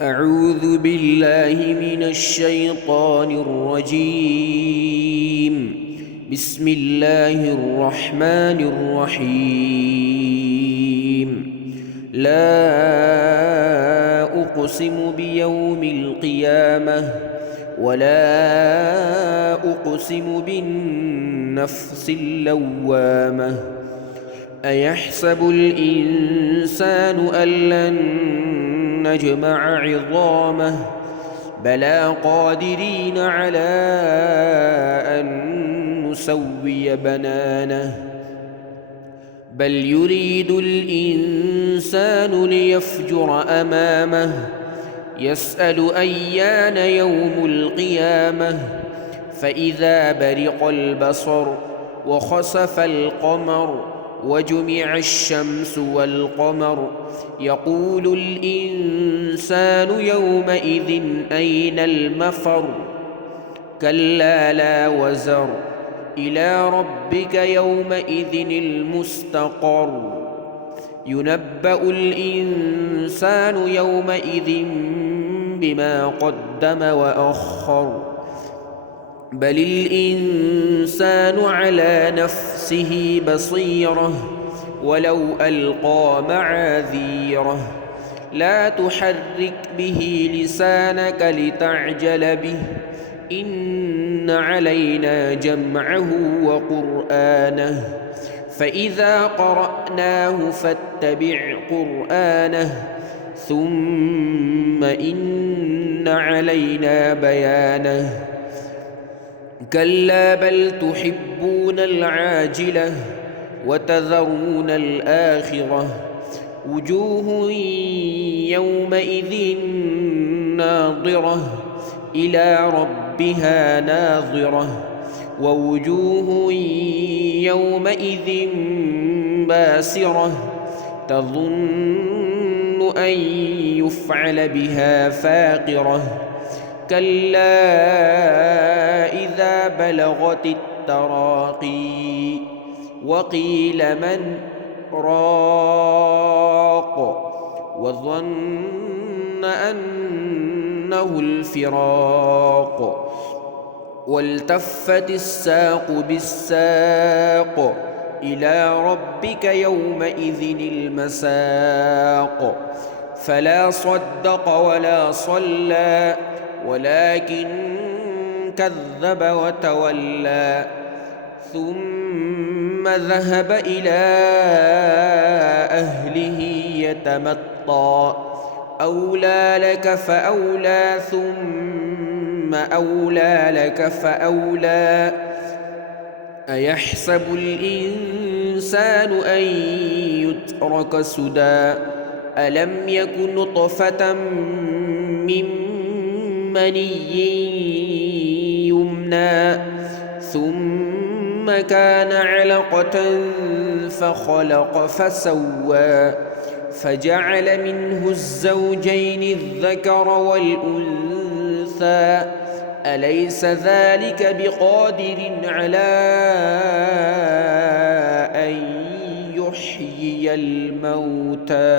أعوذ بالله من الشيطان الرجيم. بسم الله الرحمن الرحيم. لا أقسم بيوم القيامة ولا أقسم بالنفس اللوامة. أيحسب الإنسان أن لن نجمع عظامه بلى قادرين على أن نسوي بنانه بل يريد الإنسان ليفجر أمامه يسأل أيان يوم القيامة فإذا برق البصر وخسف القمر وجمع الشمس والقمر يقول الإنسان يومئذ أين المفر كلا لا وزر إلى ربك يومئذ المستقر ينبأ الإنسان يومئذ بما قدم وأخر بل الإنسان على نفسه بصيرة ولو ألقى معاذيره لا تحرك به لسانك لتعجل به إن علينا جمعه وقرآنه فإذا قرأناه فاتبع قرآنه ثم إن علينا بيانه كلا بل تحبون العاجلة وتذرون الآخرة وجوه يومئذ ناظرة إلى ربها ناظرة ووجوه يومئذ باسرة تظن أن يفعل بها فاقرة كلا إذا بلغت التراقي وقيل من راق وظن أنه الفراق والتفت الساق بالساق إلى ربك يومئذ المساق فلا صدق ولا صلى ولكن كذب وتولى ثم ذهب إلى أهله يتمطى أولى لك فأولى ثم أولى لك فأولى أيحسب الإنسان أن يترك سدى ألم يك نطفة من مني يمنى ثم كان علقة فخلق فسوى فجعل منه الزوجين الذكر والأنثى أليس ذلك بقادر على أن يحيي الموتى